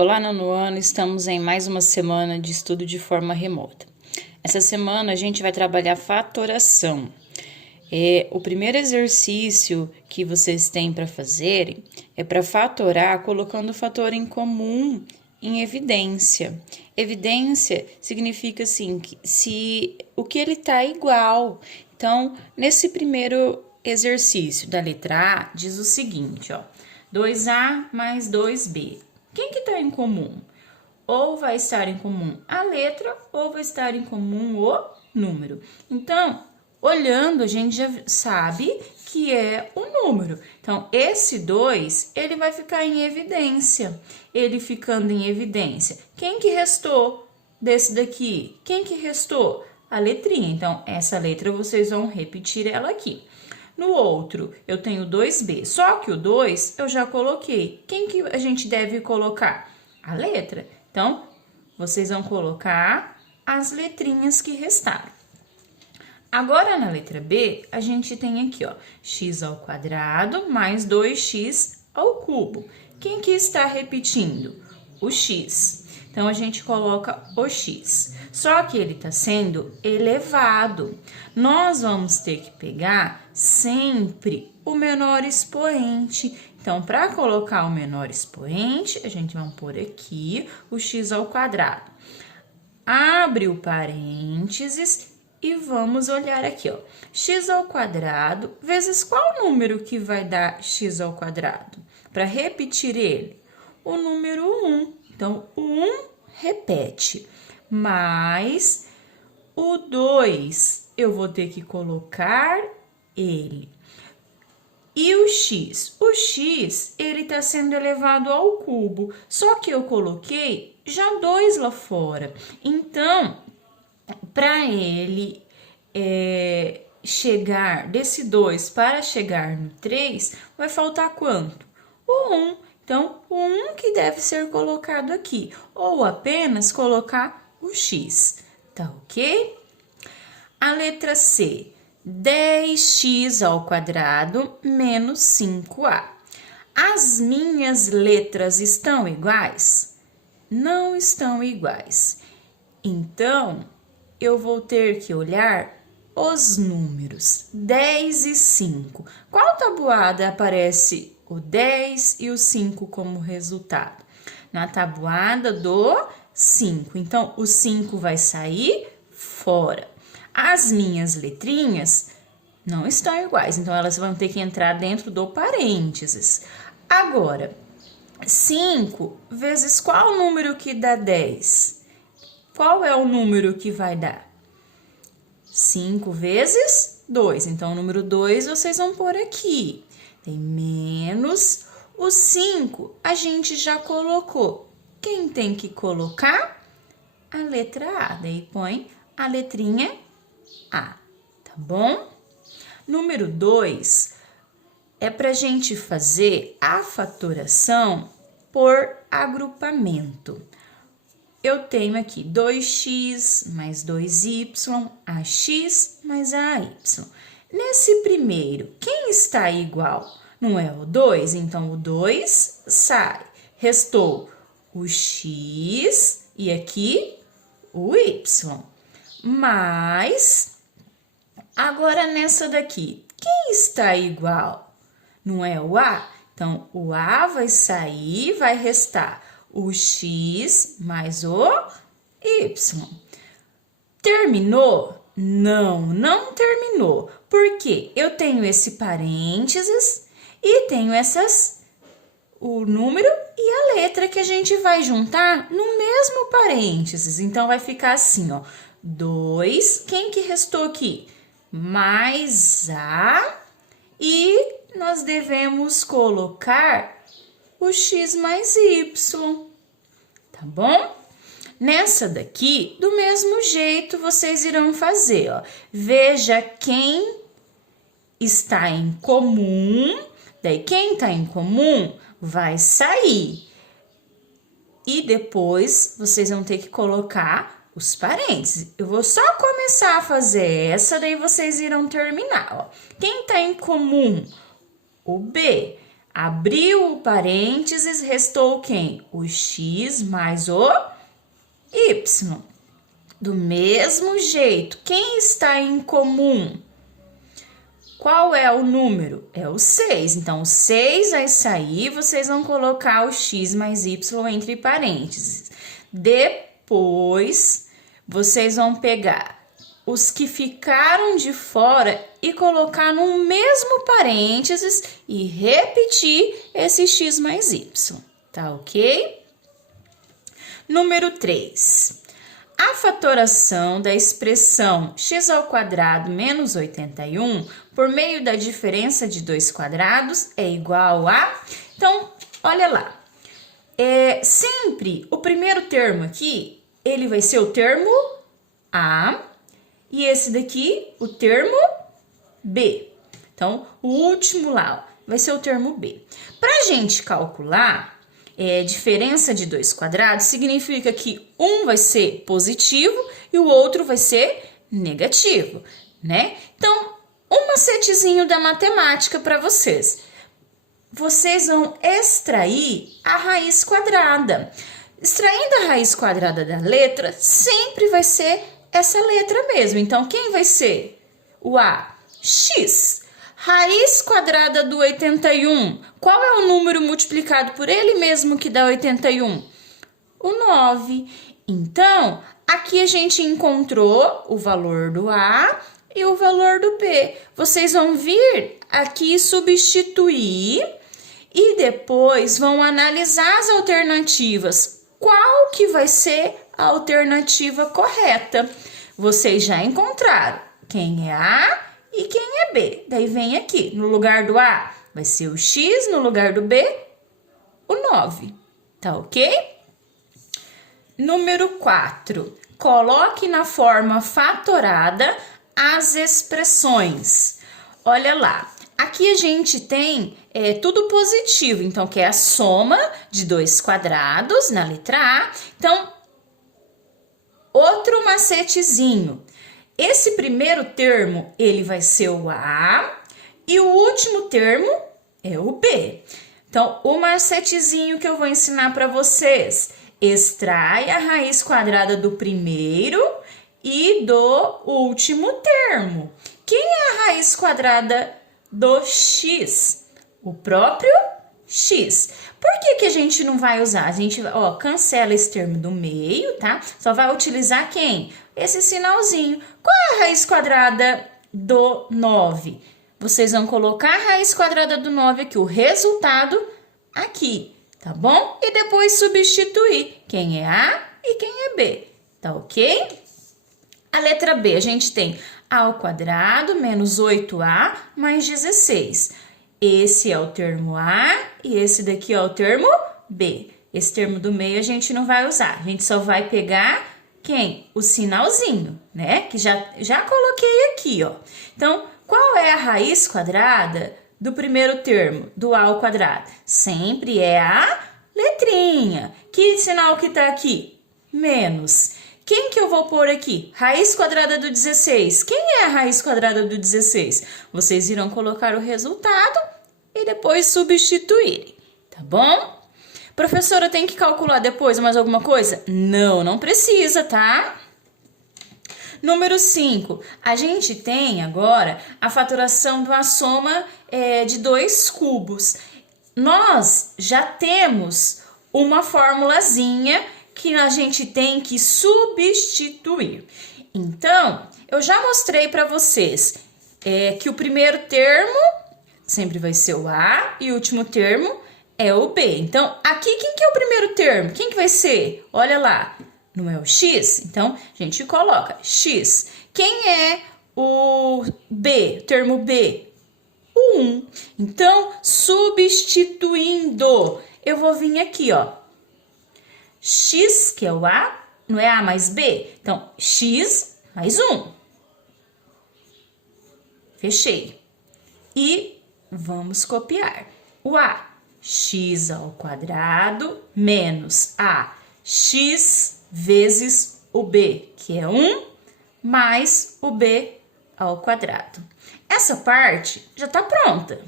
Olá, nono ano, estamos em mais uma semana de estudo de forma remota. Essa semana a gente vai trabalhar fatoração. O primeiro exercício que vocês têm para fazer é para fatorar colocando o fator em comum em evidência. Evidência significa assim, que se o que ele está igual. Então, nesse primeiro exercício da letra A, diz o seguinte, ó, 2A mais 2B. Quem que está em comum? Ou vai estar em comum a letra, ou vai estar em comum o número. Então, olhando, a gente já sabe que é o número. Então, esse 2, ele vai ficar em evidência. Ele ficando em evidência. Quem que restou desse daqui? Quem que restou? A letrinha. Então, essa letra vocês vão repetir ela aqui. No outro, eu tenho 2B, só que o 2 eu já coloquei. Quem que a gente deve colocar? A letra. Então, vocês vão colocar as letrinhas que restaram. Agora, na letra B, a gente tem aqui, ó, x ao quadrado mais 2x ao cubo. Quem que está repetindo? O x. Então, a gente coloca o x. Só que ele está sendo elevado. Nós vamos ter que pegar sempre o menor expoente. Então, para colocar o menor expoente, a gente vai pôr aqui o x ao quadrado. Abre o parênteses e vamos olhar aqui, ó. X ao quadrado vezes qual número que vai dar x ao quadrado? Para repetir ele, o número 1. Então, o 1 repete, mais o 2, eu vou ter que colocar ele. E o x? O x, ele está sendo elevado ao cubo, só que eu coloquei já 2 lá fora. Então, para ele chegar desse 2 para chegar no 3, vai faltar quanto? O 1. Então, o 1 que deve ser colocado aqui, ou apenas colocar o x, tá ok? A letra C, 10x ao quadrado menos 5a. As minhas letras estão iguais? Não estão iguais. Então, eu vou ter que olhar os números 10 e 5. Qual tabuada aparece o 10 e o 5 como resultado? Na tabuada do 5. Então, o 5 vai sair fora. As minhas letrinhas não estão iguais, então elas vão ter que entrar dentro do parênteses. Agora, 5 vezes qual número que dá 10? Qual é o número que vai dar? 5 vezes 2. Então, o número 2 vocês vão pôr aqui. Tem menos o 5, a gente já colocou. Quem tem que colocar? A letra A. Daí, põe a letrinha A, tá bom? Número 2 é para a gente fazer a fatoração por agrupamento. Eu tenho aqui 2x mais 2y, ax mais ay. Nesse primeiro, quem está igual? Não é o 2? Então, o 2 sai. Restou o x e aqui o y. Mas, agora nessa daqui, quem está igual? Não é o a? Então, o a vai sair, vai restar o x mais o y. Terminou? Não, não terminou. Porque eu tenho esse parênteses e tenho o número e a letra que a gente vai juntar no mesmo parênteses. Então, vai ficar assim, ó. 2, quem que restou aqui? Mais a, e nós devemos colocar o x mais y, tá bom? Nessa daqui, do mesmo jeito, vocês irão fazer, ó. Veja quem está em comum, daí quem está em comum vai sair. E depois, vocês vão ter que colocar os parênteses. Eu vou só começar a fazer essa, daí vocês irão terminar, ó. Quem está em comum? O B. Abriu o parênteses, restou quem? O x mais o y. Do mesmo jeito, quem está em comum? Qual é o número? É o 6. Então, o 6 vai sair, vocês vão colocar o x mais y entre parênteses. Depois, vocês vão pegar os que ficaram de fora e colocar no mesmo parênteses e repetir esse x mais y, tá ok? Número 3. A fatoração da expressão x² menos 81 por meio da diferença de dois quadrados é igual a... Então, olha lá. Sempre o primeiro termo aqui, ele vai ser o termo A e esse daqui o termo B. Então, o último lá ó, vai ser o termo B. Para a gente calcular... diferença de dois quadrados significa que um vai ser positivo e o outro vai ser negativo, né? Então, um macetezinho da matemática para vocês. Vocês vão extrair a raiz quadrada. Extraindo a raiz quadrada da letra, sempre vai ser essa letra mesmo. Então, quem vai ser? O A, x. Raiz quadrada do 81. Qual é o número multiplicado por ele mesmo que dá 81? O 9. Então, aqui a gente encontrou o valor do A e o valor do B. Vocês vão vir aqui substituir e depois vão analisar as alternativas. Qual que vai ser a alternativa correta? Vocês já encontraram quem é A e quem é B. Daí vem aqui, no lugar do A vai ser o x, no lugar do B, o 9. Tá ok? Número 4. Coloque na forma fatorada as expressões. Olha lá, aqui a gente tem tudo positivo, então que é a soma de dois quadrados na letra A. Então, outro macetezinho. Esse primeiro termo, ele vai ser o A e o último termo é o B. Então, o macetezinho que eu vou ensinar para vocês, extrai a raiz quadrada do primeiro e do último termo. Quem é a raiz quadrada do x? O próprio x. Por que que a gente não vai usar? A gente, cancela esse termo do meio, tá? Só vai utilizar quem? Esse sinalzinho. Qual é a raiz quadrada do 9? Vocês vão colocar a raiz quadrada do 9 aqui, o resultado aqui, tá bom? E depois substituir quem é A e quem é B, tá ok? A letra B, a gente tem A ao quadrado menos 8A mais 16. Esse é o termo A e esse daqui é o termo B. Esse termo do meio a gente não vai usar, a gente só vai pegar quem? O sinalzinho, né? Que já coloquei aqui, ó. Então, qual é a raiz quadrada do primeiro termo, do A ao quadrado? Sempre é a letrinha. Que sinal que tá aqui? Menos. Quem que eu vou pôr aqui? Raiz quadrada do 16. Quem é a raiz quadrada do 16? Vocês irão colocar o resultado e depois substituírem, tá bom? Professora, tem que calcular depois mais alguma coisa? Não, não precisa, tá? Número 5. A gente tem agora a fatoração de uma soma de dois cubos. Nós já temos uma formulazinha que a gente tem que substituir. Então, eu já mostrei para vocês que o primeiro termo sempre vai ser o A e o último termo é o B. Então, aqui quem que é o primeiro termo? Quem que vai ser? Olha lá, não é o x? Então, a gente coloca x. Quem é o B, termo B? O 1. Então, substituindo, eu vou vir aqui, ó. X, que é o A, não é A mais B? Então, x mais 1. Fechei. E vamos copiar. O A, x ao quadrado, menos a x vezes o b, que é 1, mais o b ao quadrado. Essa parte já está pronta.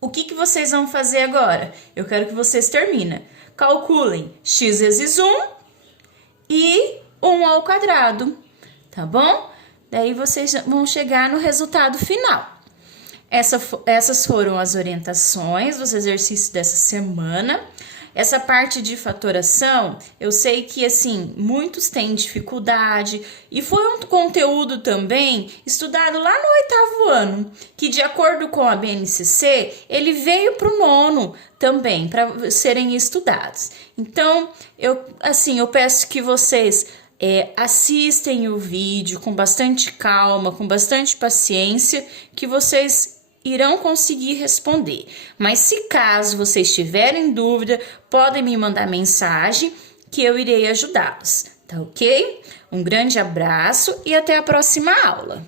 O que vocês vão fazer agora? Eu quero que vocês terminem. Calculem x vezes 1 e 1 ao quadrado, tá bom? Daí vocês vão chegar no resultado final. Essas foram as orientações dos exercícios dessa semana. Essa parte de fatoração, eu sei que, assim, muitos têm dificuldade e foi um conteúdo também estudado lá no 8º ano, que de acordo com a BNCC, ele veio para o 9º também, para serem estudados. Então, eu peço que vocês assistem o vídeo com bastante calma, com bastante paciência, que vocês irão conseguir responder. Mas se caso vocês tiverem dúvida, podem me mandar mensagem que eu irei ajudá-los, tá ok? Um grande abraço e até a próxima aula!